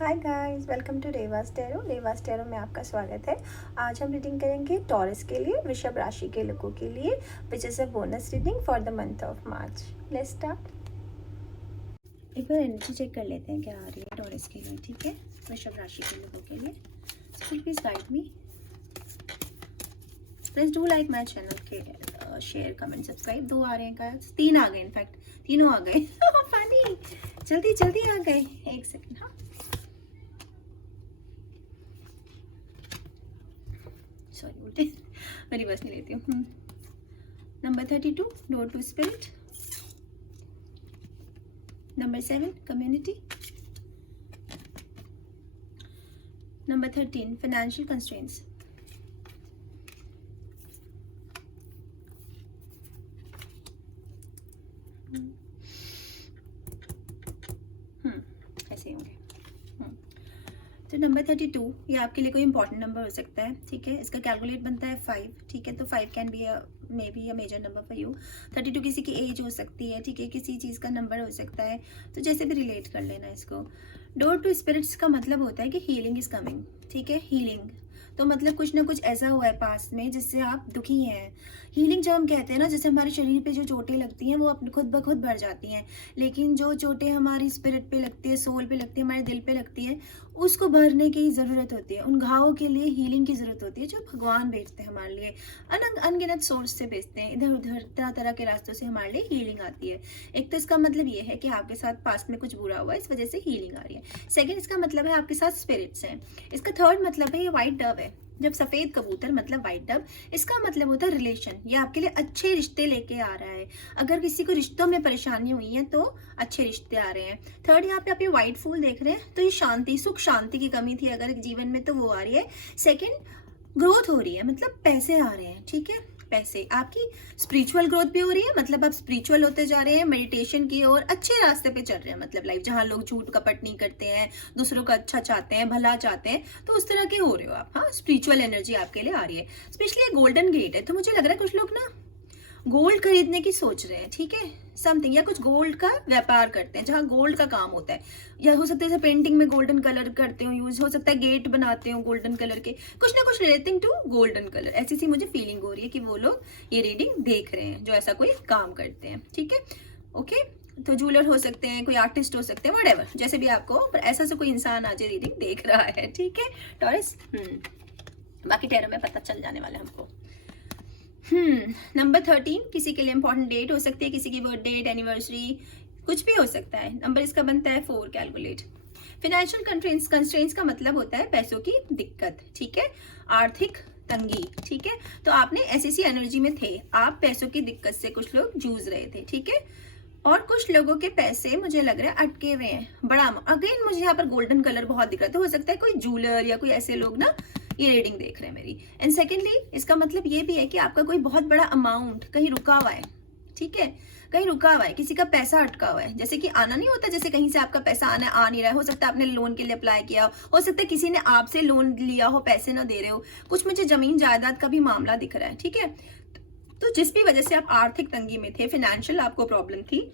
Hi guys, welcome to Revas tarot. Revas tarot में आपका स्वागत है। आज हम रीडिंग करेंगे टॉरस के लिए, वृषभ राशि के लोगों के लिए, which is a bonus reading for the month of March. Let's start. एक बार एनर्जी चेक कर लेते हैं क्या आ रही है टॉरस के लिए, ठीक है, वृषभ राशि के लोगों के लिए। So please guide me. Please do like my channel के, शेयर कमेंट सब्सक्राइब। 2 आ रहे हैं गाइस, 3 आ गए, इनफैक्ट तीनों आ गए। फनी, जल्दी जल्दी आ गए। एक सेकेंड। हाँ, सॉरी उल्टे मेरी बस नहीं लेती हूँ। Number 32 door to spirit. Number 7 community. Number 13 financial constraints. ऐसे होंगे। तो नंबर 32 ये आपके लिए कोई इंपॉर्टेंट नंबर हो सकता है, ठीक है। इसका कैलकुलेट बनता है 5, ठीक है। तो 5 can be may be a major number for you. 32 किसी की एज हो सकती है, ठीक है, किसी चीज़ का नंबर हो सकता है, तो जैसे भी रिलेट कर लेना इसको। डोर टू स्पिरिट्स का मतलब होता है कि हीलिंग इज कमिंग, ठीक है। हीलिंग तो मतलब कुछ ना कुछ ऐसा हुआ है पास्ट में जिससे आप दुखी हैं। हीलिंग जब हम कहते हैं ना, जैसे हमारे शरीर पे जो चोटें लगती हैं वो अपने खुद ब खुद भर जाती हैं, लेकिन जो चोटें हमारी स्पिरिट पे लगती है, सोल पे लगती है, हमारे दिल पे लगती है, उसको भरने की ज़रूरत होती है। उन घावों के लिए हीलिंग की ज़रूरत होती है, जो भगवान भेजते हैं हमारे लिए। अनगिनत सोर्स से भेजते हैं, इधर उधर तरह तरह के रास्तों से हमारे लिए हीलिंग आती है। एक तो इसका मतलब ये है कि आपके साथ पास्ट में कुछ बुरा हुआ है, इस वजह से हीलिंग आ रही है। सेकेंड, इसका मतलब है आपके साथ स्पिरिट्स हैं। इसका थर्ड मतलब है ये वाइट डव है। जब सफ़ेद कबूतर मतलब वाइट डव, इसका मतलब होता है रिलेशन। ये आपके लिए अच्छे रिश्ते लेके आ रहा है। अगर किसी को रिश्तों में परेशानी हुई है तो अच्छे रिश्ते आ रहे हैं। थर्ड, यहाँ पे आप ये व्हाइट फूल देख रहे हैं, तो ये शांति, सुख शांति की कमी थी अगर जीवन में, तो वो आ रही है। सेकेंड, ग्रोथ हो रही है, मतलब पैसे आ रहे हैं, ठीक है। पैसे, आपकी स्पिरिचुअल ग्रोथ भी हो रही है, मतलब आप स्पिरिचुअल होते जा रहे हैं, मेडिटेशन की ओर अच्छे रास्ते पे चल रहे हैं। मतलब लाइफ जहाँ लोग झूठ कपट नहीं करते हैं, दूसरों का अच्छा चाहते हैं, भला चाहते हैं, तो उस तरह के हो रहे हो आप। हाँ, स्पिरिचुअल एनर्जी आपके लिए आ रही है। स्पेशली गोल्डन गेट है, तो मुझे लग रहा है कुछ लोग ना गोल्ड खरीदने की सोच रहे हैं, ठीक है, समथिंग, या कुछ गोल्ड का व्यापार करते हैं जहाँ गोल्ड का काम होता है, या हो सकता है जैसे पेंटिंग में गोल्डन कलर करते हो यूज, हो सकता है गेट बनाते हो गोल्डन कलर के, कुछ ना कुछ रिलेटिंग टू गोल्डन कलर। ऐसी सी मुझे फीलिंग हो रही है कि वो लोग ये रीडिंग देख रहे हैं जो ऐसा कोई काम करते हैं, ठीक है। ओके, तो जूलर हो सकते हैं, कोई आर्टिस्ट हो सकते हैं, व्हाटएवर, जैसे भी आपको, पर ऐसा से कोई इंसान आज रीडिंग देख रहा है, ठीक है टॉरस। बाकी टैरो में पता चल जाने वाला है हमको। नंबर 13 किसी के लिए इंपॉर्टेंट डेट हो सकती है, किसी की बर्थ डेट, एनिवर्सरी, कुछ भी हो सकता है। नंबर इसका बनता है 4, कैलकुलेट। फाइनेंशियल कंस्ट्रेंट्स का मतलब होता है पैसों की दिक्कत, ठीक है, आर्थिक तंगी, ठीक है। तो आपने ऐसी एनर्जी में थे, आप पैसों की दिक्कत से कुछ लोग जूझ रहे थे, ठीक है। और कुछ लोगों के पैसे मुझे लग रहा है अटके हुए हैं, बड़ा अगेन मुझे यहाँ पर गोल्डन कलर बहुत दिख रहा है, तो हो सकता है कोई जूलर या कोई ऐसे लोग ना ये रीडिंग देख रहे हैं मेरी। एंड सेकेंडली, इसका मतलब ये भी है कि आपका कोई बहुत बड़ा अमाउंट कहीं रुका हुआ है, ठीक है, कहीं रुका हुआ है, किसी का पैसा अटका हुआ है, जैसे कि आना नहीं होता, जैसे कहीं से आपका पैसा आना आ नहीं रहा है, हो सकता है आपने लोन के लिए अप्लाई किया हो सकता है किसी ने आपसे लोन लिया हो, पैसे ना दे रहे हो, कुछ मुझे जमीन जायदाद का भी मामला दिख रहा है, ठीक है। तो जिस भी वजह से आप आर्थिक तंगी में थे, फाइनेंशियल आपको प्रॉब्लम थी,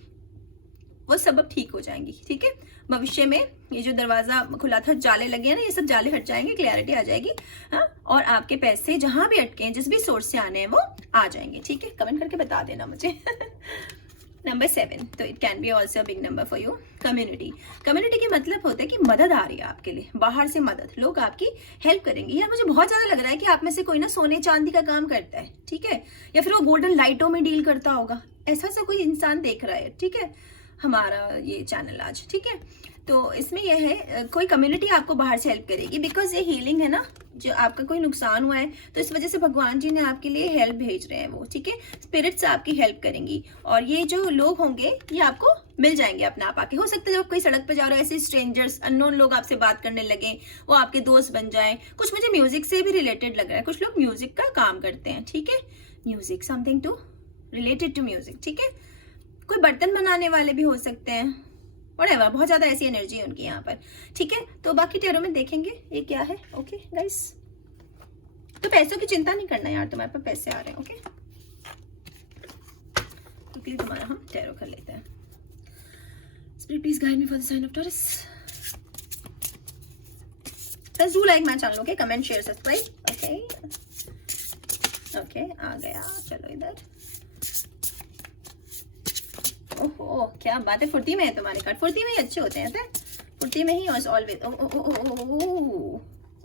वो सब अब ठीक हो जाएंगी, ठीक है। भविष्य में ये जो दरवाजा खुला था, जाले लगे हैं ना, ये सब जाले हट जाएंगे, क्लैरिटी आ जाएगी। हाँ, और आपके पैसे जहां भी अटके हैं, जिस भी सोर्स से आने हैं, वो आ जाएंगे, ठीक है। कमेंट करके बता देना मुझे। नंबर 7, तो it can be also big number for you. Community, community की मतलब होता है कि मदद आ रही है आपके लिए, बाहर से मदद, लोग आपकी हेल्प करेंगे। या मुझे बहुत ज्यादा लग रहा है कि आप में से कोई ना सोने चांदी का काम करता है, ठीक है, या फिर वो गोल्डन लाइटों में डील करता होगा, ऐसा सा कोई इंसान देख रहा है, ठीक है, हमारा ये चैनल आज, ठीक है। तो इसमें यह है कोई कम्युनिटी आपको बाहर से हेल्प करेगी, बिकॉज ये हीलिंग है ना, जो आपका कोई नुकसान हुआ है, तो इस वजह से भगवान जी ने आपके लिए हेल्प भेज रहे हैं वो, ठीक है। स्पिरिट्स आपकी हेल्प करेंगी, और ये जो लोग होंगे ये आपको मिल जाएंगे अपने आप आके। हो सकता है जब कोई सड़क पे जा रहे हो, ऐसे स्ट्रेंजर्स, अननोन लोग आपसे बात करने लगे, वो आपके दोस्त बन जाए। कुछ मुझे म्यूजिक से भी रिलेटेड लग रहा है, कुछ लोग म्यूजिक का काम करते हैं, ठीक है, music, something to related to music, ठीक है। कोई बर्तन बनाने वाले भी हो सकते हैं, व्हाटएवर, बहुत ज्यादा ऐसी एनर्जी है उनकी यहाँ पर, ठीक है। तो बाकी टैरो में देखेंगे ये क्या है, ओके गाइस। तो पैसों की चिंता नहीं करना यार, तुम्हारे पास पैसे आ रहे हैं, ओके। क्विकली तुम्हारा हम टैरो कर लेते हैं। Spirit please guide me for the sign of Taurus. Please do like my channel, okay, comment share subscribe, okay okay. आ गया, चलो इधर। ओहो क्या बात है, फुर्ती में है तुम्हारे कार्ड, फुर्ती में ही अच्छे होते हैं, फुर्ती में ही ऑलवेज।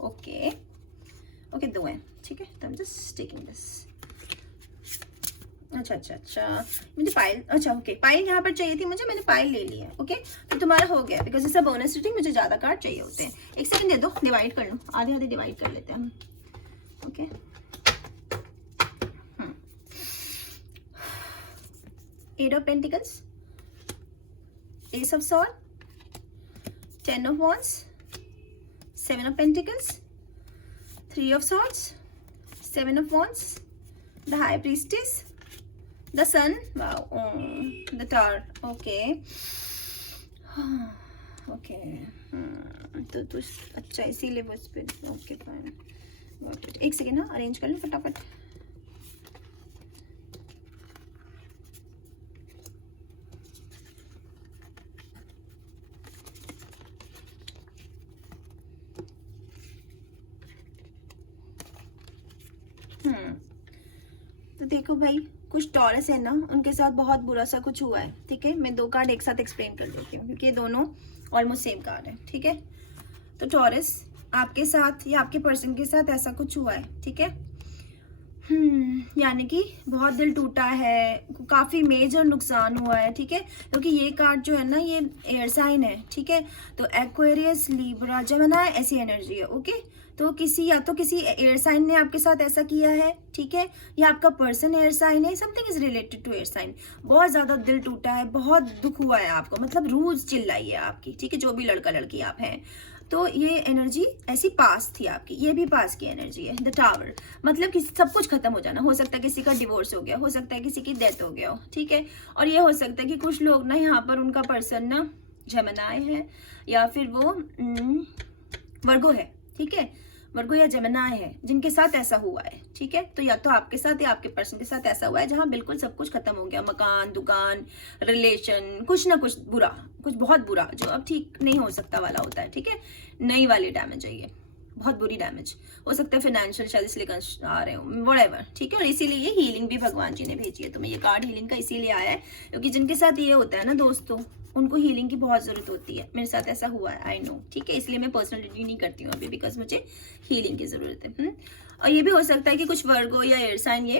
ओके ओके, दो हैं, ठीक है, तो I am just taking this. अच्छा, मुझे पायल, अच्छा ओके, पायल यहाँ पर चाहिए थी मुझे, मैंने पायल ले ली है, ओके। तो तुम्हारा हो गया, because it's a bonus reading, मुझे ज्यादा कार्ड चाहिए होते हैं। एक सेकंड दे दो, डिवाइड कर लूँ, आधे आधे डिवाइड कर लेते हैं हम, okay. Eight of pentacles, ace of sword, 10 of wands, 7 of pentacles, 3 of swords, 7 of wands, the high priestess, the sun, wow, the tower, okay okay, तो अच्छा इसीलिए वो spirit, okay fine, got it. एक second, हाँ arrange कर लो फटाफट। तो देखो भाई, कुछ टॉरस है ना, उनके साथ बहुत बुरा सा कुछ हुआ है, ठीक है। मैं दो कार्ड एक साथ एक्सप्लेन कर देती हूँ क्योंकि ये दोनों ऑलमोस्ट सेम कार्ड है, ठीक है। तो टॉरस, आपके साथ या आपके पर्सन के साथ ऐसा कुछ हुआ है, ठीक है। यानी कि बहुत दिल टूटा है, काफी मेजर नुकसान हुआ है, ठीक है। क्योंकि ये कार्ड जो है ना, ये एयर साइन है, ठीक है। तो एक्वेरियस, लिब्रा, जेमिनी ऐसी एनर्जी है, ओके। तो किसी एयर साइन ने आपके साथ ऐसा किया है, ठीक है, या आपका पर्सन एयर साइन है, something is related to air sign. बहुत ज्यादा दिल टूटा है, बहुत दुख हुआ है आपको, मतलब रूह चिल्लाई है आपकी, ठीक है, जो भी लड़का लड़की आप हैं। तो ये एनर्जी ऐसी पास थी आपकी, ये भी पास की एनर्जी है, द टावर। मतलब कि सब कुछ खत्म हो जाना, हो सकता है किसी का डिवोर्स हो गया, हो सकता है किसी की डेथ हो गया हो, ठीक है। और ये हो सकता है कि कुछ लोग ना यहाँ पर उनका पर्सन ना जेमिनी है, या फिर वो वर्गो है, ठीक है, वर्गो या जेमिनी है, जिनके साथ ऐसा हुआ है, ठीक है। तो या तो आपके साथ या आपके पर्सन के साथ ऐसा हुआ है जहां बिल्कुल सब कुछ खत्म हो गया, मकान, दुकान, रिलेशन, कुछ ना कुछ बुरा, कुछ बहुत बुरा जो अब ठीक नहीं हो सकता वाला होता है, ठीक है। नई वाली डैमेज है ये, बहुत बुरी डैमेज हो सकता है, फाइनेंशियल शायद इसलिए आ रहे हो, व्हाटएवर, ठीक है। और इसीलिए ये हीलिंग भी भगवान जी ने भेजी है तुम्हें, ये कार्ड हीलिंग का इसीलिए आया है क्योंकि जिनके साथ ये होता है ना दोस्तों, उनको हीलिंग की बहुत जरूरत होती है। मेरे साथ ऐसा हुआ है, आई नो, ठीक है। इसलिए मैं पर्सनल रीडिंग नहीं करती हूँ अभी, बिकॉज मुझे हीलिंग की जरूरत है। और ये भी हो सकता है कि कुछ वर्गो या एयर साइन ये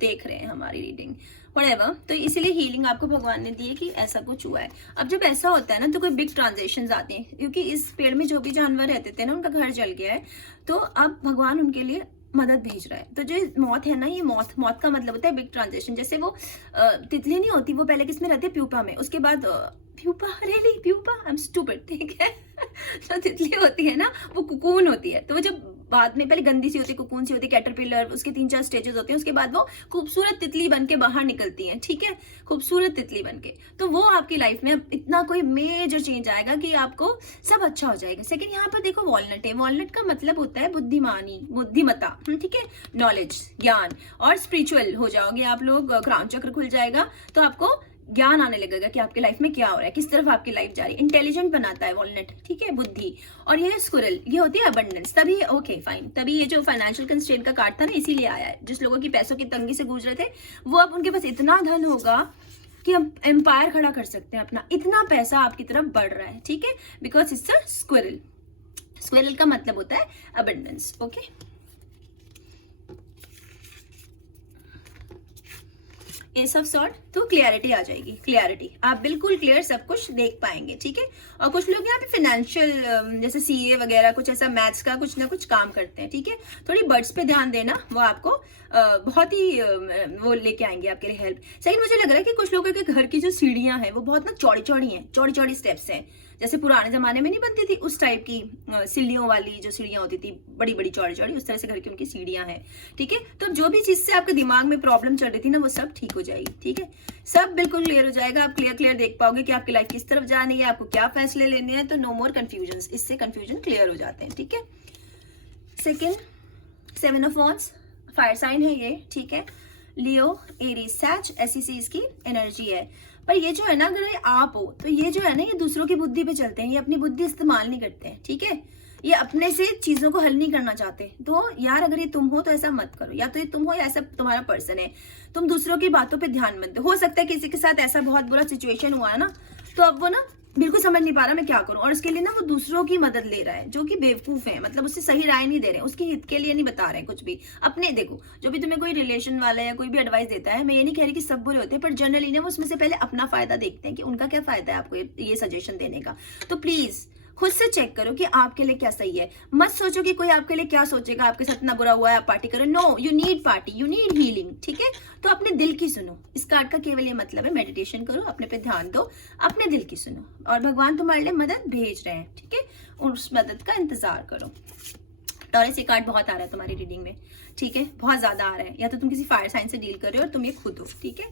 देख रहे हैं हमारी रीडिंग, व्हाटएवर। तो इसीलिए हीलिंग आपको भगवान ने दी है कि ऐसा कुछ हुआ है। अब जब ऐसा होता है ना, तो कोई बिग ट्रांजेक्शन आते हैं, क्योंकि इस पेड़ में जो भी जानवर रहते थे ना, उनका घर जल गया है, तो अब भगवान उनके लिए मदद भेज रहा है। तो जो मौत है ना, ये मौत का मतलब होता है बिग ट्रांजेक्शन। जैसे वो तितली नहीं होती, वो पहले किसमें रहती है, प्यूपा में, उसके बाद pupa, really pupa, I am stupid, ठीक है। जो तितली होती है ना, वो कुकून होती है। तो वो जब बाद में पहले गंदी सी होती है, कुकून सी होती है, कैटरपिलर, उसके 3-4 स्टेजेस होते हैं, उसके बाद वो खूबसूरत तितली बन के बाहर निकलती हैं, ठीक है, खूबसूरत तितली बन के। तो वो आपकी लाइफ में इतना कोई मेजर चेंज आएगा कि आपको सब अच्छा हो जाएगा। सेकंड, यहाँ पर देखो वॉलनट है, वॉलनट का मतलब होता है बुद्धिमानी, बुद्धिमता, ठीक है, नॉलेज, ज्ञान, और स्पिरिचुअल हो जाओगे आप लोग, क्राउन चक्र खुल जाएगा, तो आपको ज्ञान आने लगेगा कि आपके लाइफ में क्या हो रहा है, किस तरफ आपकी लाइफ जा रही है। इंटेलिजेंट बनाता है वॉलनट, ठीक है, बुद्धि। और ये स्क्विरल, ये होती है अबंडेंस। तभी ओके फाइन, तभी ये जो फाइनेंशियल कंस्ट्रेंट का कार्ड था ना, इसीलिए आया है। जिस लोगों की पैसों की तंगी से गूंज रहे थे, वो अब उनके पास इतना धन होगा कि हम एम्पायर खड़ा कर सकते हैं अपना, इतना पैसा आपकी तरफ बढ़ रहा है, ठीक है, because it's a squirrel. Squirrel का मतलब होता है abundance, okay. S of sword, तो क्लियरिटी आ जाएगी, क्लियरिटी, आप बिल्कुल क्लियर सब कुछ देख पाएंगे, ठीक है। और कुछ लोग यहाँ पे फाइनेंशियल, जैसे सीए वगैरह, कुछ ऐसा मैथ्स का कुछ ना कुछ काम करते हैं, ठीक है। थोड़ी बर्ड्स पे ध्यान देना, वो आपको बहुत ही वो लेके आएंगे आपके लिए हेल्प। सेकंड, मुझे लग रहा है कि कुछ लोगों के घर की जो सीढ़ियां हैं वो बहुत ना चौड़ी चौड़ी हैं, चौड़ी चौड़ी स्टेप्स हैं, जैसे पुराने जमाने में नहीं बनती थी उस टाइप की सीढ़ियों वाली जो सीढ़ियां होती थी, बड़ी बड़ी चौड़ी चौड़ी, उस तरह से घर की उनकी सीढ़ियां हैं, ठीक है। तो जो भी चीज से आपके दिमाग में प्रॉब्लम चल रही थी ना, वो सब ठीक हो जाएगी, ठीक है, सब बिल्कुल क्लियर हो जाएगा। आप क्लियर देख पाओगे कि आपकी लाइफ किस तरफ जानी है, आपको क्या फैसले लेने हैं। तो नो मोर कंफ्यूजन, इससे कंफ्यूजन क्लियर हो जाते हैं, ठीक है। Second, 7 of wands, fire sign है ये, ठीक है, लियो, एरीज, सैज, ऐसी चीज की एनर्जी है। पर ये जो है ना, अगर ये आप हो तो ये जो है ना, ये दूसरों की बुद्धि पे चलते हैं, ये अपनी बुद्धि इस्तेमाल नहीं करते हैं, ठीक है। ये अपने से चीजों को हल नहीं करना चाहते। तो यार अगर ये तुम हो तो ऐसा मत करो, या तो ये तुम हो या ऐसा तुम्हारा पर्सन है। तुम दूसरों की बातों पे ध्यान मत दो। हो सकता है किसी के साथ ऐसा बहुत बुरा सिचुएशन हुआ है ना, तो अब वो ना बिल्कुल समझ नहीं पा रहा मैं क्या करूं, और उसके लिए ना वो दूसरों की मदद ले रहा है जो कि बेवकूफ है, मतलब उससे सही राय नहीं दे रहे हैं, उसके हित के लिए नहीं बता रहे हैं कुछ भी अपने। देखो जो भी तुम्हें कोई रिलेशन वाला या कोई भी एडवाइस देता है, मैं ये नहीं कह रही कि सब बुरे होते हैं, पर जनरली ना वो उसमें से पहले अपना फायदा देखते हैं कि उनका क्या फायदा है आपको ये सजेशन देने का। तो प्लीज खुद से चेक करो कि आपके लिए क्या सही है। मत सोचो कि कोई आपके लिए क्या सोचेगा, आपके साथ इतना बुरा हुआ है आप पार्टी करो। No, you need party, you need healing, ठीक है। तो अपने दिल की सुनो। इस कार्ड का केवल ये मतलब है, मेडिटेशन करो, अपने पे ध्यान दो, अपने दिल की सुनो, और भगवान तुम्हारे लिए मदद भेज रहे हैं, ठीक है। उस मदद का इंतजार करो। टॉरस ये कार्ड बहुत आ रहा है तुम्हारी रीडिंग में, ठीक है, बहुत ज्यादा आ रहा है। या तो तुम किसी फायर साइन से डील कर रहे हो और तुम ये खुद हो, ठीक है,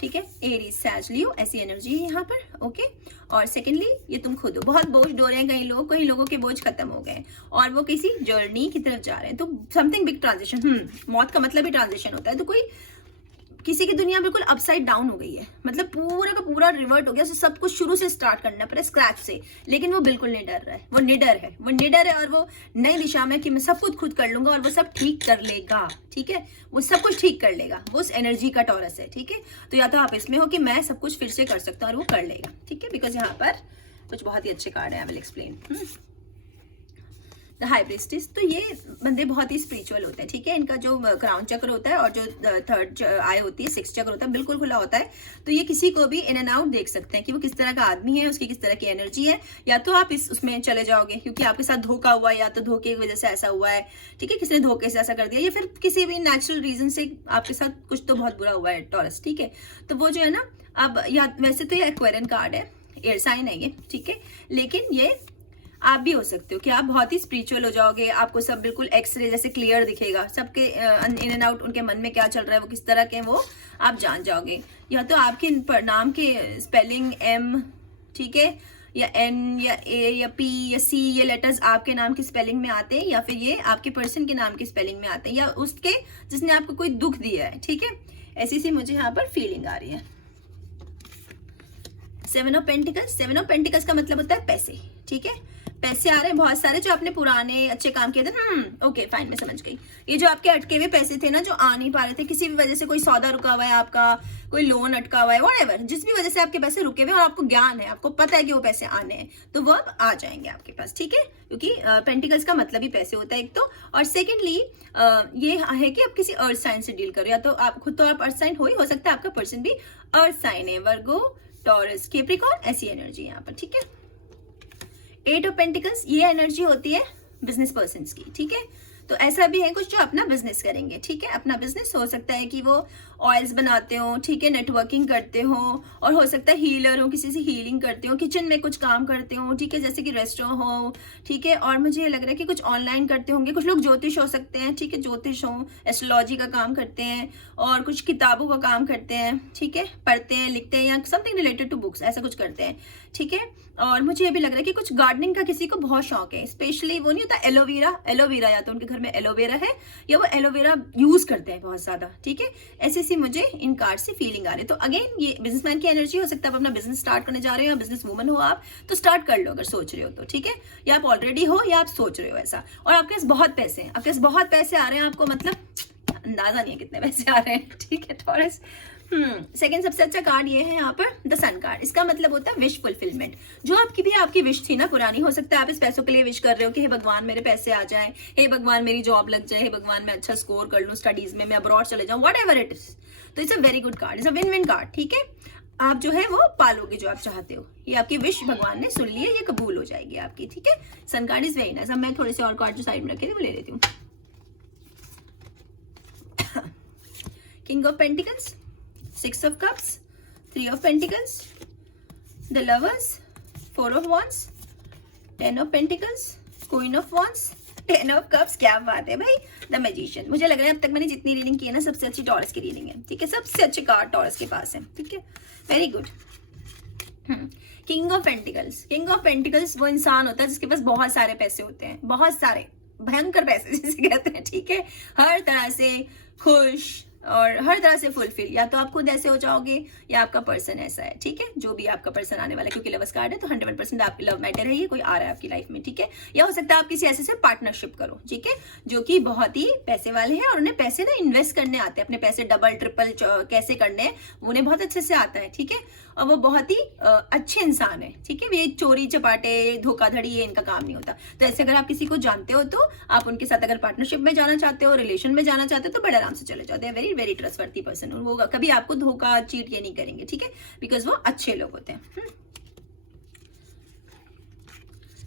ठीक है। एरीज, सैज, लियो, ऐसी एनर्जी है यहाँ पर, ओके। और सेकेंडली ये तुम खुद हो। बहुत बोझ डो रहे हैं कई लोगों के बोझ खत्म हो गए और वो किसी जर्नी की तरफ जा रहे हैं। तो समथिंग बिग ट्रांजिशन, मौत का मतलब ही ट्रांजिशन होता है। तो कोई किसी की दुनिया बिल्कुल अपसाइड डाउन हो गई है, मतलब पूरा का पूरा रिवर्ट हो गया, सब कुछ शुरू से स्टार्ट करना पड़ा, स्क्रैच से। लेकिन वो बिल्कुल नहीं डर रहा है, वो निडर है और वो नई दिशा में कि मैं सब कुछ खुद कर लूंगा और वो सब ठीक कर लेगा, ठीक है। वो सब कुछ ठीक कर लेगा, वो उस एनर्जी का टॉरस है, ठीक है। तो या तो आप इसमें हो कि मैं सब कुछ फिर से कर सकता हूँ और वो कर लेगा, ठीक है। बिकॉज यहाँ पर कुछ बहुत ही अच्छे कार्ड है, I will explain. The high priestess, तो ये बंदे बहुत ही स्पिरिचुअल होते हैं, ठीक है। इनका जो क्राउन चक्र होता है और जो थर्ड आई होती है, सिक्स चक्र होता है, बिल्कुल खुला होता है। तो ये किसी को भी इन एंड आउट देख सकते हैं कि वो किस तरह का आदमी है, उसकी किस तरह की एनर्जी है। या तो आप उसमें चले जाओगे क्योंकि आपके साथ धोखा हुआ है, या तो धोखे की वजह से ऐसा हुआ है, ठीक है, किसी ने धोखे से ऐसा कर दिया, या फिर किसी भी नेचुरल रीजन से आपके साथ कुछ तो बहुत बुरा हुआ है, टॉरस, ठीक है। तो वो जो है ना, अब या वैसे तो ये एक्वेरियन कार्ड है, एयर साइन है ये, ठीक है। लेकिन ये आप भी हो सकते हो कि आप बहुत ही स्पिरिचुअल हो जाओगे, आपको सब बिल्कुल एक्सरे जैसे क्लियर दिखेगा, सबके इन एंड आउट उनके मन में क्या चल रहा है, वो किस तरह के, वो आप जान जाओगे। या तो आपके नाम के स्पेलिंग एम, ठीक है, या एन या ए या पी या सी, ये लेटर्स आपके नाम की स्पेलिंग में आते हैं, या फिर ये आपके पर्सन के नाम की स्पेलिंग में आते हैं, या उसके जिसने आपको कोई दुख दिया है, ठीक है। ऐसी सी मुझे यहाँ पर फीलिंग आ रही है। सेवन ऑफ पेंटिकल्स का मतलब होता है पैसे, ठीक है। पैसे आ रहे हैं बहुत सारे, जो आपने पुराने अच्छे काम किए थे। ओके फाइन, मैं समझ गई। ये जो आपके अटके हुए पैसे थे ना, जो आ नहीं पा रहे थे, किसी भी वजह से, कोई सौदा रुका हुआ है आपका, कोई लोन अटका हुआ है, व्हाटएवर, जिस भी वजह से आपके पैसे रुके हुए और आपको ज्ञान है, आपको पता है कि वो पैसे आने हैं, तो वो अब आ जाएंगे आपके पास, ठीक है। क्योंकि पेंटिकल्स का मतलब ही पैसे होता है एक तो, और सेकेंडली ये है कि आप किसी अर्थ साइन से डील करो। या तो आप खुद तो आप अर्थ साइन हो सकता है आपका पर्सन भी अर्थ साइन है, वर्गो, टॉरस, कैप्रिकॉर्न, ऐसी एनर्जी यहाँ पर, ठीक है। एट ऑफ पेंटिकल्स, ये एनर्जी होती है बिजनेस पर्सन्स की, ठीक है। तो ऐसा भी है कुछ जो अपना बिजनेस करेंगे, ठीक है। अपना बिजनेस हो सकता है कि वो ऑयल्स बनाते हो, ठीक है, नेटवर्किंग करते हो, और हो सकता है हीलर हो, किसी से हीलिंग करते हो, किचन में कुछ काम करते हो, ठीक है, जैसे कि रेस्टोरेंट हो, ठीक है। और मुझे लग रहा है कि कुछ ऑनलाइन करते होंगे, कुछ लोग ज्योतिष हो सकते हैं, ठीक है, ज्योतिष हो, एस्ट्रोलॉजी का काम करते हैं, और कुछ किताबों का काम करते हैं, ठीक है, पढ़ते हैं, लिखते हैं, या समथिंग रिलेटेड टू बुक्स, ऐसा कुछ करते हैं, ठीक है। और मुझे ये भी लग रहा है कि कुछ गार्डनिंग का किसी को बहुत शौक है, स्पेशली वो नहीं होता एलोवेरा, या तो उनके घर में एलोवेरा है या वो एलोवेरा यूज करते हैं बहुत ज्यादा, ठीक है। ऐसी सी मुझे इन कार्ड से फीलिंग आ रही है। तो अगेन ये बिजनेसमैन की एनर्जी हो सकता है, आप अपना बिजनेस स्टार्ट करने जा रहे हो, या बिजनेस वूमन हो आप, तो स्टार्ट कर लो अगर सोच रहे हो तो, ठीक है। या आप ऑलरेडी हो या आप सोच रहे हो ऐसा, और आपके पास बहुत पैसे हैं, आपके पास बहुत पैसे आ रहे हैं, आपको मतलब अंदाजा नहीं है कितने पैसे आ रहे हैं, ठीक है, टॉरस। सेकंड सबसे अच्छा कार्ड ये है यहाँ पर द सन कार्ड। इसका मतलब होता है विश फुलफिलमेंट। जो आपकी विश थी ना पुरानी, हो सकता है आप इस पैसों के लिए विश कर रहे हो कि हे भगवान मेरे पैसे आ जाए, हे भगवान मेरी जॉब लग जाए, हे भगवान मैं अच्छा स्कोर कर लूँ स्टडीज में, मैं अब्रॉड चले जाऊँ, व्हाटएवर इट इज। तो it's a very good card, it's a win win card, ठीक है। आप जो है वो पालोगे जो आप चाहते हो, ये आपकी विश भगवान ने सुन ली है, ये कबूल हो जाएगी आपकी, ठीक है। Sun card is very nice. अब मैं थोड़े से और कार्ड जो साइड में रखे थे वो ले लेती हूँ। King of pentacles, six of cups, three of pentacles, the lovers, four of wands, ten of pentacles, queen of wands, ten of cups. क्या बात है भाई, द मैजिशियन। मुझे लग रहा है अब तक मैंने जितनी रीडिंग की है ना, सबसे अच्छी टॉरस की रीडिंग है, ठीक है। सबसे अच्छे कार्ड टॉरस के पास है, ठीक है, very good. King of pentacles वो इंसान होता है जिसके पास बहुत सारे पैसे होते हैं, बहुत सारे भयंकर पैसे जिसे कहते हैं, ठीक है। हर तरह से खुश, और हर तरह से फुलफिल, या तो आप खुद ऐसे हो जाओगे या आपका पर्सन ऐसा है, ठीक है, जो भी आपका पर्सन आने वाला है, क्योंकि लवर्स कार्ड है तो 100% आपकी लव मैटर है, ये कोई आ रहा है आपकी लाइफ में, ठीक है। या हो सकता है आप किसी ऐसे से पार्टनरशिप करो, ठीक है, जो कि बहुत ही पैसे वाले हैं और उन्हें पैसे ना इन्वेस्ट करने आते हैं, अपने पैसे डबल ट्रिपल कैसे करने हैं वो उन्हें बहुत अच्छे से आता है, ठीक है, और वो बहुत ही अच्छे इंसान है, ठीक है। ये चोरी चपाटे धोखाधड़ी ये इनका काम नहीं होता। तो ऐसे अगर आप किसी को जानते हो तो आप उनके साथ अगर पार्टनरशिप में जाना चाहते हो, रिलेशन में जाना चाहते हो तो बड़े आराम से चले जाओ। They very very trustworthy person, वो कभी आपको धोखा चीट ये नहीं करेंगे, ठीक है, बिकॉज वो अच्छे लोग होते हैं।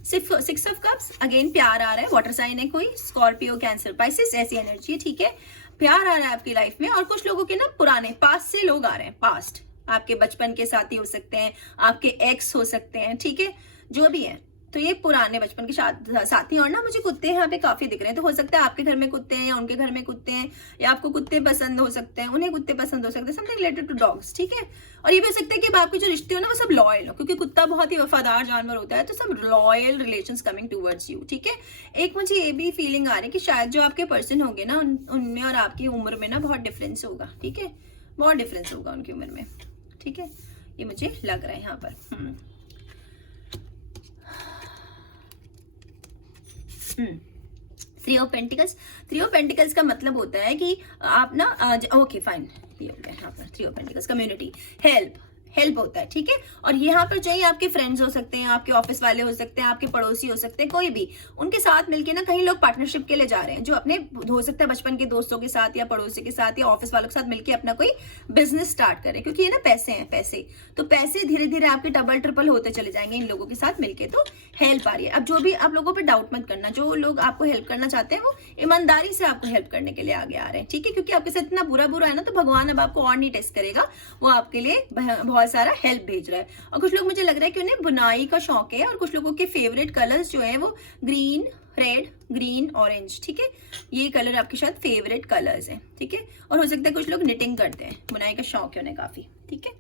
सिक्स ऑफ कप्स, अगेन प्यार आ रहा है, वाटर साइन है कोई, स्कॉर्पियो कैंसर पाइसिस ऐसी एनर्जी है, ठीक है। प्यार आ रहा है आपकी लाइफ में और कुछ लोगों के ना पुराने पास्ट से लोग आ रहे हैं, पास्ट आपके बचपन के साथी हो सकते हैं, आपके एक्स हो सकते हैं, ठीक है, जो भी है। तो ये पुराने बचपन के साथी, और ना मुझे कुत्ते यहाँ पे काफी दिख रहे हैं, तो हो सकता है आपके घर में कुत्ते हैं या उनके घर में कुत्ते हैं, या आपको कुत्ते पसंद हो सकते हैं, उन्हें कुत्ते पसंद हो सकते हैं, समथिंग रिलेटेड टू डॉग्स, ठीक है। और ये भी हो सकता है कि आपके जो रिश्ते हो ना वो सब लॉयल हो, क्योंकि कुत्ता बहुत ही वफादार जानवर होता है, तो सब loyal relations coming towards you, ठीक है। एक मुझे ये भी फीलिंग आ रही है कि शायद जो आपके पर्सन होंगे ना उनमें और आपकी उम्र में ना बहुत डिफरेंस होगा, ठीक है, बहुत डिफरेंस होगा उनकी उम्र में, ठीक है, ये मुझे लग रहा है यहाँ पर। थ्री ऑफ पेंटिकल्स का मतलब होता है कि आप ना ओके फाइन, ये हो गया यहाँ पर three of pentacles, community, help होता है, ठीक है। और यहाँ पर चाहिए आपके फ्रेंड्स हो सकते हैं, आपके ऑफिस वाले हो सकते हैं, आपके पड़ोसी हो सकते हैं, कोई भी, उनके साथ मिलके ना कहीं लोग पार्टनरशिप के लिए जा रहे हैं, जो अपने हो सकता है बचपन के दोस्तों के साथ या पड़ोसी के साथ या ऑफिस वालों के साथ मिलकर अपना कोई बिजनेस स्टार्ट करें, क्योंकि ये ना पैसे हैं, पैसे तो पैसे धीरे धीरे आपके डबल ट्रिपल होते चले जाएंगे इन लोगों के साथ मिलके। तो हेल्प आ रही है। अब जो भी आप लोगों पर डाउट मत करना, जो लोग आपको हेल्प करना चाहते हैं वो ईमानदारी से आपको हेल्प करने के लिए आगे आ रहे हैं, ठीक है, क्योंकि आपके साथ इतना बुरा है ना, तो भगवान अब आपको और नहीं टेस्ट करेगा, वो आपके लिए बहुत सारा हेल्प भेज रहा है। और कुछ लोग, मुझे लग रहा है कि उन्हें बुनाई का शौक है, और कुछ लोगों के फेवरेट कलर्स जो है वो ग्रीन, रेड, ग्रीन, ऑरेंज, ठीक है, ये कलर आपके शायद फेवरेट कलर्स हैं, ठीक है। और हो सकता है कुछ लोग निटिंग करते हैं, बुनाई का शौक है उन्हें काफी, ठीक है।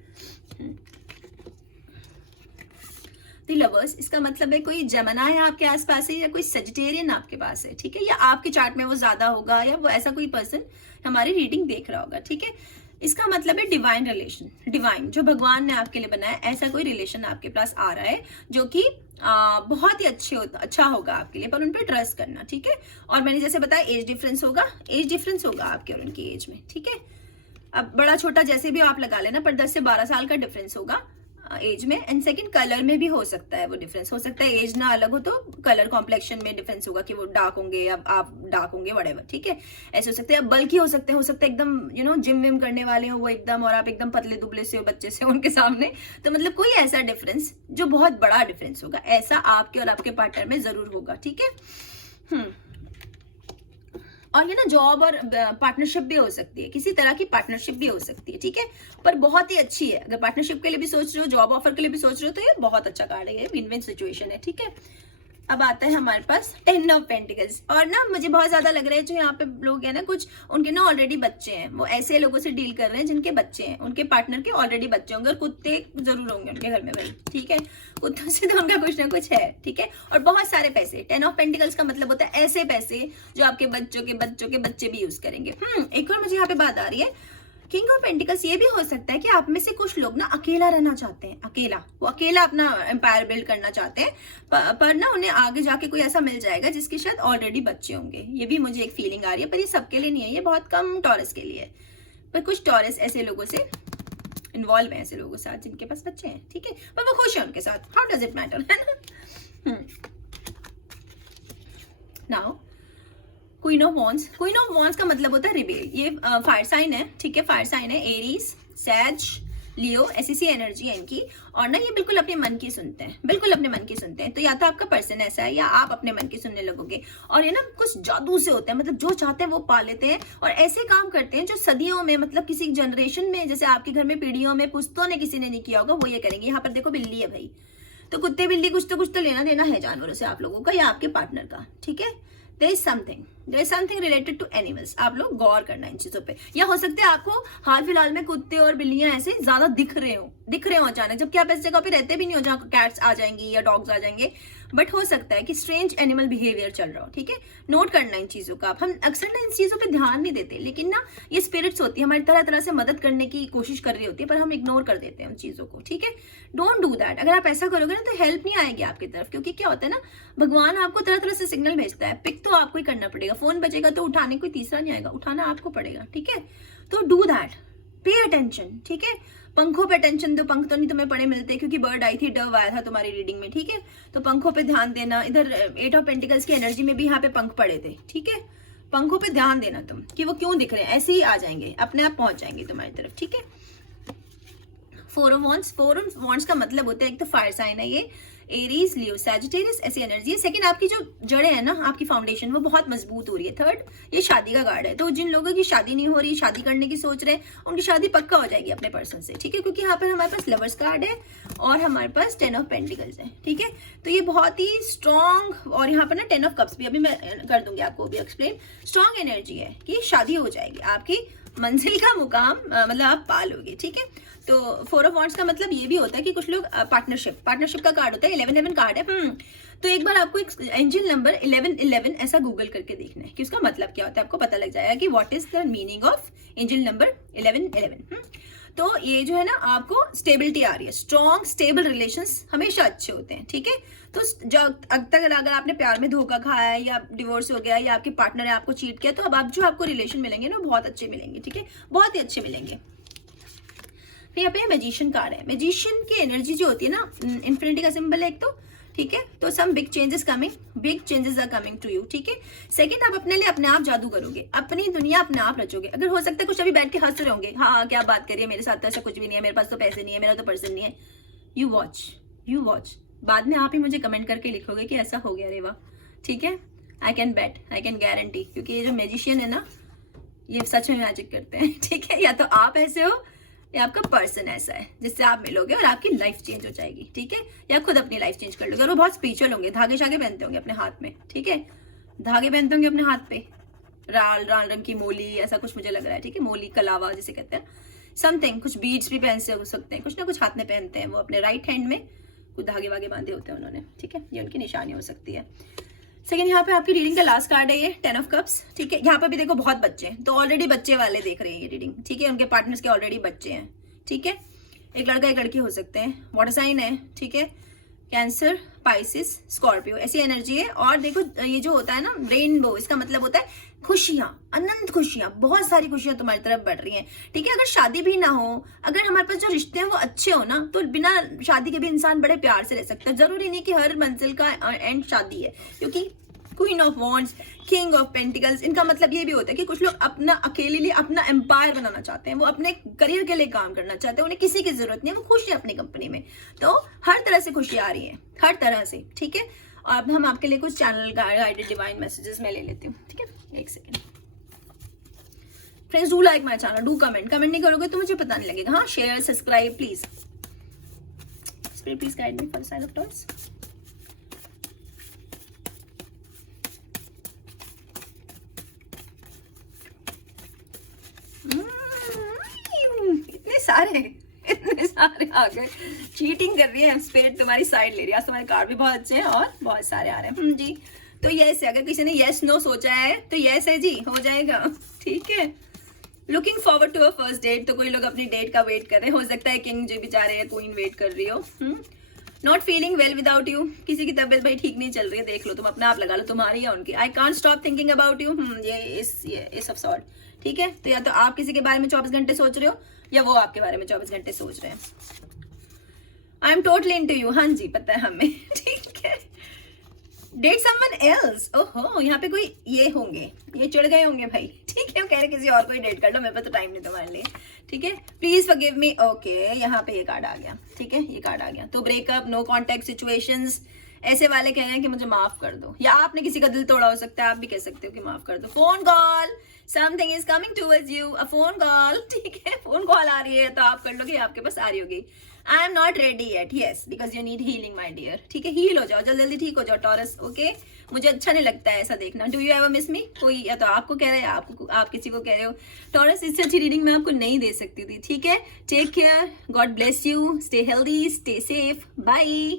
द लवर्स, इसका मतलब है कोई जमना है आपके आसपास है, या कोई सजिटेरियन आपके पास है, ठीक है, या आपके चार्ट में वो ज्यादा होगा, या वो ऐसा कोई पर्सन हमारी रीडिंग देख रहा होगा, ठीक है। इसका मतलब है डिवाइन रिलेशन, डिवाइन जो भगवान ने आपके लिए बनाया, ऐसा कोई रिलेशन आपके पास आ रहा है जो कि बहुत ही अच्छा होगा आपके लिए, पर उन पर ट्रस्ट करना, ठीक है। और मैंने जैसे बताया एज डिफरेंस होगा आपके और उनकी एज में, ठीक है। अब बड़ा छोटा जैसे भी आप लगा लेना, पर 10 से 12 साल का डिफरेंस होगा एज में। एंड सेकंड, कलर में भी हो सकता है वो डिफरेंस, हो सकता है एज ना अलग हो तो कलर कॉम्प्लेक्शन में डिफरेंस होगा, कि वो डार्क होंगे या आप डार्क होंगे, व्हाटएवर, ठीक है। ऐसे हो सकते हैं, बल्कि हो सकते हैं एकदम जिम विम करने वाले हो वो एकदम, और आप एकदम पतले दुबले से हो बच्चे से उनके सामने, तो मतलब कोई ऐसा डिफरेंस जो बहुत बड़ा डिफरेंस होगा, ऐसा आपके और आपके पार्टनर में जरूर होगा, ठीक है। और ये ना जॉब और पार्टनरशिप भी हो सकती है, किसी तरह की पार्टनरशिप भी हो सकती है, ठीक है, पर बहुत ही अच्छी है। अगर पार्टनरशिप के लिए भी सोच रहे हो, जॉब ऑफर के लिए भी सोच रहे हो, तो ये बहुत अच्छा कार्ड है, ये विन विन सिचुएशन है, ठीक है। अब आता है हमारे पास 10 ऑफ पेंटिकल्स, और ना मुझे बहुत ज्यादा लग रहा है जो यहाँ पे लोग हैं ना, कुछ उनके ना ऑलरेडी बच्चे हैं, वो ऐसे लोगों से डील कर रहे हैं जिनके बच्चे हैं, उनके पार्टनर के ऑलरेडी बच्चे होंगे, और कुत्ते जरूर होंगे उनके घर में भाई, ठीक है, कुत्तों से तो उनका कुछ ना कुछ है, ठीक है। और बहुत सारे पैसे, 10 ऑफ पेंटिकल्स का मतलब होता है ऐसे पैसे जो आपके बच्चों के बच्चे भी यूज करेंगे। एक और मुझे यहाँ पे बात आ रही है, किंग ऑफ पेंटिकल्स, ये भी हो सकता है कि आप में से कुछ लोग ना अकेला रहना चाहते हैं, वो अकेला अपना एम्पायर बिल्ड करना चाहते हैं, पर ना उन्हें आगे जाके कोई ऐसा मिल जाएगा जिसके शायद ऑलरेडी बच्चे होंगे, ये भी मुझे एक फीलिंग आ रही है, पर ये सबके लिए नहीं है, ये बहुत कम टॉरस के लिए है, पर कुछ टॉरस ऐसे लोगों से इन्वॉल्व है, ऐसे लोगों के साथ जिनके पास बच्चे हैं, ठीक है, पर वो खुश है उनके साथ, हाउ डज इट मैटर, है ना। नाउ क्वीन ऑफ वॉन्ड्स का मतलब होता है रिबेल, ये फायर साइन है, ठीक है, फायर साइन है, एरीज, सैज, लियो, ऐसी एनर्जी है इनकी, और ना ये बिल्कुल अपने मन की सुनते हैं, बिल्कुल अपने मन की सुनते हैं, तो या तो आपका पर्सन ऐसा है या आप अपने मन की सुनने लगोगे, और ये ना कुछ जादू से होता है, मतलब जो चाहते हैं वो पा लेते हैं, और ऐसे काम करते हैं जो सदियों में, मतलब किसी जनरेशन में, जैसे आपके घर में पीढ़ियों में पुश्तों ने किसी ने नहीं किया होगा, वो ये करेंगे। यहाँ पर देखो बिल्ली है भाई, तो कुत्ते बिल्ली कुछ तो लेना देना है जानवरों से आप लोगों का या आपके पार्टनर का, ठीक है। there is something related to animals, आप लोग गौर करना इन चीजों पे। या हो सकता है आपको हाल फिलहाल में कुत्ते और बिल्लियां ऐसे ज्यादा दिख रहे हो अचानक, जबकि आप ऐसी जगह पे रहते भी नहीं हो जहाँ कैट्स आ जाएंगी या डॉग्स आ जाएंगे, बट हो सकता है कि स्ट्रेंज एनिमल बिहेवियर चल रहा हो, ठीक है। नोट करना इन चीजों का। हम अक्सर ना इन चीजों पे ध्यान नहीं देते, लेकिन ना ये स्पिरिट्स होती है, हमारी तरह तरह से मदद करने की कोशिश कर रही होती है, पर हम इग्नोर कर देते हैं उन चीजों को, ठीक है। Don't do that. अगर आप ऐसा करोगे ना तो हेल्प नहीं आएगी आपकी तरफ, क्योंकि क्या होता है ना, भगवान आपको तरह तरह से सिग्नल भेजता है। पिक तो आपको ही करना पड़ेगा। फोन बजेगा तो उठाने कोई तीसरा नहीं आएगा, उठाना आपको पड़ेगा, ठीक है। तो डू दैट, पे अटेंशन, ठीक है। पंखों पे अटेंशन दो। पंख तो नहीं तुम्हें पड़े मिलते, क्योंकि बर्ड आई थी, डव आया था तुम्हारी रीडिंग में, ठीक है। तो पंखों पे ध्यान देना। इधर 8 ऑफ पेंटिकल्स की एनर्जी में भी यहाँ पे पंख पड़े थे, ठीक है। पंखों पे ध्यान देना तुम कि वो क्यों दिख रहे हैं, ऐसे ही आ जाएंगे, अपने आप पहुंच जाएंगे तुम्हारी तरफ, ठीक है। 4 ऑफ वॉन्ड्स। 4 ऑफ वॉन्ड्स का मतलब होता है, एक तो फायर साइन है ये, एरीज, लियो, सैजिटेरियस, ऐसी एनर्जी है। सेकंड, आपकी जो जड़ें है ना, आपकी फाउंडेशन वो बहुत मजबूत हो रही है। थर्ड, ये शादी का कार्ड है। तो जिन लोगों की शादी नहीं हो रही, शादी करने की सोच रहे हैं, उनकी शादी पक्का हो जाएगी अपने पर्सन से, ठीक है। क्योंकि यहाँ पर हमारे पास लवर्स कार्ड है और हमारे पास 10 ऑफ पेंटिकल्स है, ठीक है। तो ये बहुत ही स्ट्रॉन्ग, और यहाँ पर ना 10 ऑफ कप्स भी, अभी मैं कर दूंगी आपको भी एक्सप्लेन। स्ट्रॉन्ग एनर्जी है कि शादी हो जाएगी, आपकी मंजिल का मुकाम मतलब आप पालोगे, ठीक है। तो 4 ऑफ वॉन्ड्स का मतलब ये भी होता है कि कुछ लोग पार्टनरशिप का कार्ड होता है। 11 कार्ड है। तो एक बार आपको एक एंजल नंबर 1111 ऐसा गूगल करके देखना है कि उसका मतलब क्या होता है, आपको पता लग जाएगा कि what is the meaning of angel number 1111। तो ये जो है ना, आपको स्टेबिलिटी आ रही है। स्ट्रॉन्ग स्टेबल रिलेशंस हमेशा अच्छे होते हैं, ठीक है। तो जब तक अगर आपने प्यार में धोखा खाया है, या डिवोर्स हो गया, या आपके पार्टनर ने आपको चीट किया, तो अब आप जो आपको रिलेशन मिलेंगे ना, बहुत अच्छे मिलेंगे, ठीक है, बहुत ही अच्छे मिलेंगे। यहाँ पे मैजिशियन कार्ड है। मैजिशियन की एनर्जी जो होती है ना, इन्फिनिटी का सिंबल है एक तो, ठीक है। तो some big changes are coming to you, ठीक है। सेकंड, आप अपने लिए अपने आप जादू करोगे, अपनी दुनिया अपने आप रचोगे। अगर हो सकता है कुछ अभी बैठ के हंस रहे होंगे, हाँ क्या बात करिए, मेरे साथ तो ऐसा कुछ भी नहीं है, मेरे पास तो पैसे नहीं है, मेरा तो पर्सन नहीं है। यू वॉच, बाद में आप ही मुझे कमेंट करके लिखोगे कि ऐसा हो गया रे वाह, ठीक है। आई कैन गारंटी, क्योंकि ये जो मैजिशियन है ना, ये सच में मैजिक करते हैं, ठीक है। या तो आप ऐसे हो, या आपका पर्सन ऐसा है जिससे आप मिलोगे और आपकी लाइफ चेंज हो जाएगी, ठीक है। या खुद अपनी लाइफ चेंज कर लोगे। और वो बहुत स्पिरिचुअल होंगे, धागे शागे पहनते होंगे अपने हाथ में, ठीक है। धागे पहनते होंगे अपने हाथ पे, लाल रंग की मोली, ऐसा कुछ मुझे लग रहा है, ठीक है। मोली, कलावा जिसे कहते हैं, समथिंग। कुछ बीड्स भी पहन से हो सकते हैं, कुछ ना कुछ हाथ में पहनते हैं वो अपने राइट हैंड में, कुछ धागे वागे बांधे होते हैं उन्होंने, ठीक है। ये उनकी निशानी हो सकती है। सेकंड, यहाँ पे आपकी रीडिंग का लास्ट कार्ड है ये 10 ऑफ कप्स, ठीक है। यहाँ पे भी देखो बहुत बच्चे हैं, तो ऑलरेडी बच्चे वाले देख रहे हैं ये रीडिंग, ठीक है। उनके पार्टनर्स के ऑलरेडी बच्चे हैं, ठीक है। एक लड़का एक लड़की हो सकते हैं, वाटर साइन है, ठीक है। कैंसर, पाइसिस, स्कॉर्पियो, ऐसी एनर्जी है। और देखो ये जो होता है ना रेनबो, इसका मतलब होता है खुशियां, अनंत खुशियां, बहुत सारी खुशियां तुम्हारी तरफ बढ़ रही हैं, ठीक है। अगर शादी भी ना हो, अगर हमारे पास जो रिश्ते हैं वो अच्छे हो ना, तो बिना शादी के भी इंसान बड़े प्यार से रह सकता है। जरूरी नहीं कि हर मंजिल का एंड शादी है, क्योंकि queen of wands, king of pentacles, इनका मतलब ये भी होता है कि कुछ लोग अपना अकेले लिए अपना एम्पायर बनाना चाहते हैं, वो अपने करियर के लिए काम करना चाहते हैं, उन्हें किसी की जरूरत नहीं है, वो खुश है अपनी कंपनी में। तो हर तरह से खुशी आ रही है, हर तरह से, ठीक है। और अब हम आपके लिए कुछ चैनल गाइडेड डिवाइन मैसेजेस मैं ले लेती हूँ, ठीक है। एक second friends, do like my channel, do comment नहीं करोगे तो मुझे पता नहीं लगेगा। हाँ, share, subscribe please. Please guide me for sign of toss. इतने सारे आ गए। चीटिंग कर रही है स्पिरिट, तुम्हारी साइड ले रही है। आज तुम्हारे कार्ड भी बहुत अच्छे हैं और बहुत सारे आ रहे हैं जी। तो यस है, अगर किसी ने यस नो सोचा है तो यस है जी, हो जाएगा, ठीक है। Looking forward to a first date, तो कोई लोग अपनी डेट का वेट कर रहे हैं। हो सकता है किंग जो बेचारे हैं, क्वीन वेट कर रही हो। Not feeling well without you, किसी की तबियत भाई ठीक नहीं चल रही है, देख लो, तुम अपने आप लगा लो, तुम्हारी या उनकी। I can't stop thinking about you, ये इस ऑफ सॉर्ट, ठीक है। तो या तो आप किसी के बारे में 24 घंटे सोच रहे हो, या वो आपके बारे में 24 घंटे सोच रहे हैं। I am totally into you, हाँ जी पता है हमें, ठीक है। डेट समवन एल्स, ओहो, यहाँ पे कोई ये होंगे, ये चिढ़ गए होंगे भाई, ठीक है। वो कह रहे किसी और को ही डेट कर लो, मेरे पास तो टाइम नहीं तुम्हारे लिए, ठीक है। Please forgive me, okay. यहाँ पे ये कार्ड आ गया, ठीक है, ये कार्ड आ गया। तो ब्रेकअप, नो कॉन्टेक्ट सिचुएशंस, ऐसे वाले कह रहे हैं कि मुझे माफ कर दो, या आपने किसी का दिल तोड़ा हो सकता है, आप भी कह सकते हो कि माफ कर दो। Phone call, something is coming towards you, a phone call, ठीक है। फोन कॉल आ रही है तो आप कर लोगे, आपके पास आ रही होगी। I am not ready yet, yes, because you need healing my dear, ठीक है। हील हो जाओ, जल्दी जल्दी ठीक हो जाओ टॉरस, ओके। मुझे अच्छा नहीं लगता है ऐसा देखना। डू यू एवर मिस मी, कोई या तो आपको कह रहे हैं, आप किसी को कह रहे हो। टॉरस, इससे अच्छी रीडिंग मैं आपको नहीं दे सकती थी, ठीक है। Take care, God bless you, stay healthy, stay safe, bye.